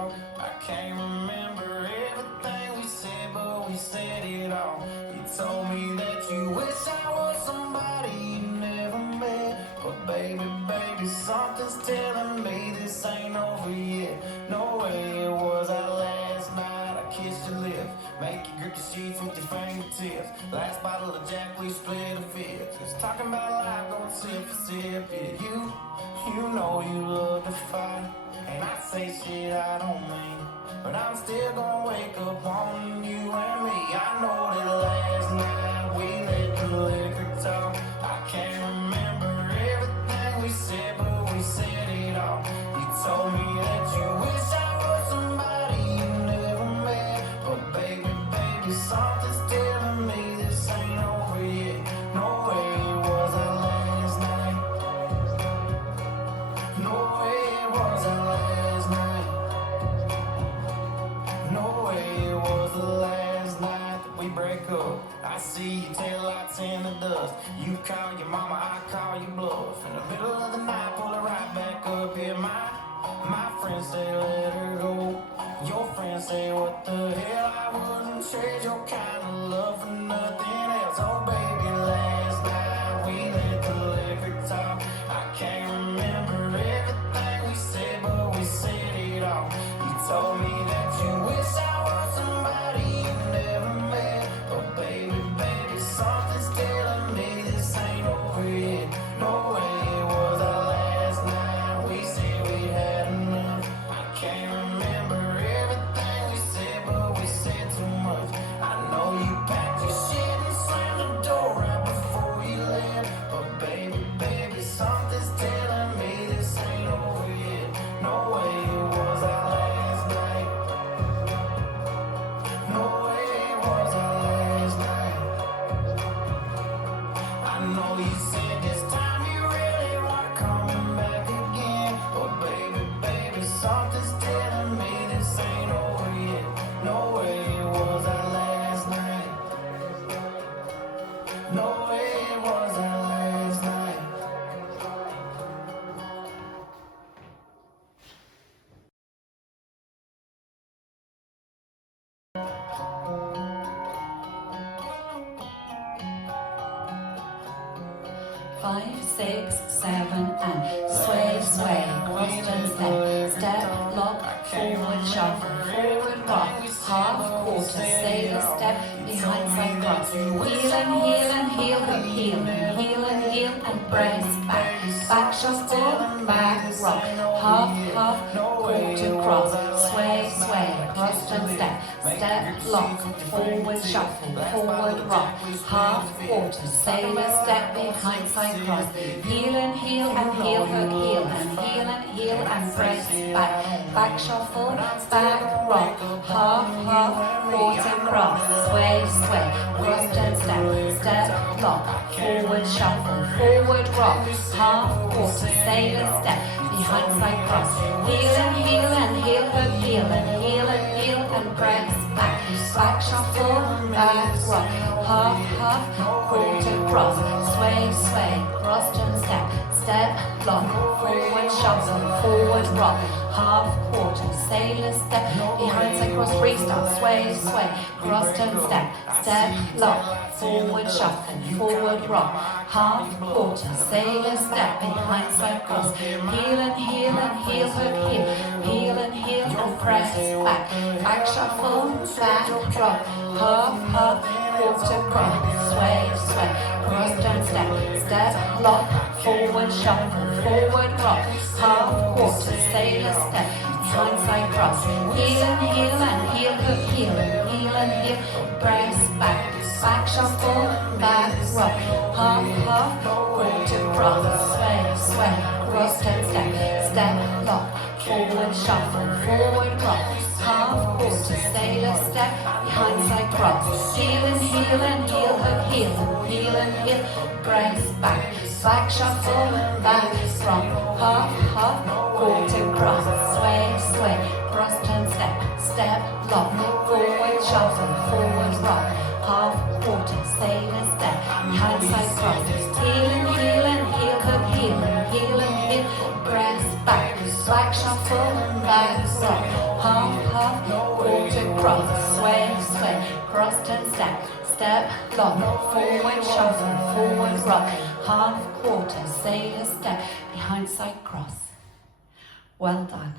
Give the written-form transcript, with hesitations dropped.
talk. I can't remember everything we said, but we said it all. You told me that you wish I was somebody you never met. But baby, something's telling me this ain't over yet. No way it was our last night. I kissed your lips, make you grip the sheets with your fingertips. Last bottle of Jack, we split a fifth. Just talking about life, going sip for sip. Yeah, you know you love to fight, and I say shit I don't mean, but I'm still gonna wake up on you and me. I know that last night we let the liquor talk. I can't remember everything we said, but we said it all. You told me that you wish I was somebody you never met. But baby, something's telling me this ain't over yet. No way it was our last night. No way it was our last night. No way it was the last night that we break up. I see your taillights in the dust. You call your mama, I call you bluff. In the middle of the night, pull her right back up. Yeah, my friends say let her go. Your friends say what the hell, I wouldn't trade your kind of love for nothing else. Oh baby, last night we let the liquor talk. I can't remember everything we said, but we said it all. You told me that you wish I was somebody you never met. But baby, something's telling me this ain't over yet. No way it was our last night. We said we had enough. I can't remember everything we said, but we said too much. I know you packed your shit and slammed the door right before you left. But baby, something's telling me this ain't over yet. No way it was our last night. No way it was our last night. I know you said this time you really weren't coming back again. But baby, something's telling me this ain't over yet. No way it was our last night. No way it was our last night. Five, six, seven, and sway, sway, cross and step, step, lock, forward, shuffle, forward, rock, half, quarter, sailor step, behind side cross, heel and heel and heel, hook, heel and heel and heel, and brace back shuffle, back rock, half, quarter, cross, sway, sway, cross and step, step, lock, forward, shuffle, forward, rock, half, quarter, sailor step, behind side cross, heel and heel and heel, hook, heel and heel and heel, and brace back shuffle, back rock, half, quarter, cross, sway, cross and step, lock, forward shuffle, forward rock, half, quarter, sailor step, behind side cross, heel and heel, hook, heel and heel and brace back shuffle, back rock, half, quarter, cross, sway, cross and step, lock, forward shuffle, forward rock, half, quarter, sailor step, behind side cross, restart, sway, cross and step, lock, forward shuffle, forward rock, half, quarter, sailor step, behind side cross, heel and heel, hook, heel and heel, and press back shuffle, back rock, half, quarter, cross, sway, cross and step, lock, forward shuffle, forward rock, half, quarter, sailor step, behind side cross, heel and heel, hook, heel and heel, brace back shuffle, back rock, half, quarter, cross, sway, cross and step, lock, forward shuffle, forward rock, half, quarter, sailor step, behind side cross, heel and heel, hook, heel and heel, brace back shuffle, back rock, half, quarter, cross, sway, cross and step, lock, forward shuffle, forward rock, half, quarter, sailor step, behind side cross, heel and heel, hook, heel and heel, brace back shuffle, back rock, half, cross, sway, sway, cross, turn, step, step, lock, forward, shuffle, forward, rock, half, quarter, sailor, step, behind, side, cross. Well done.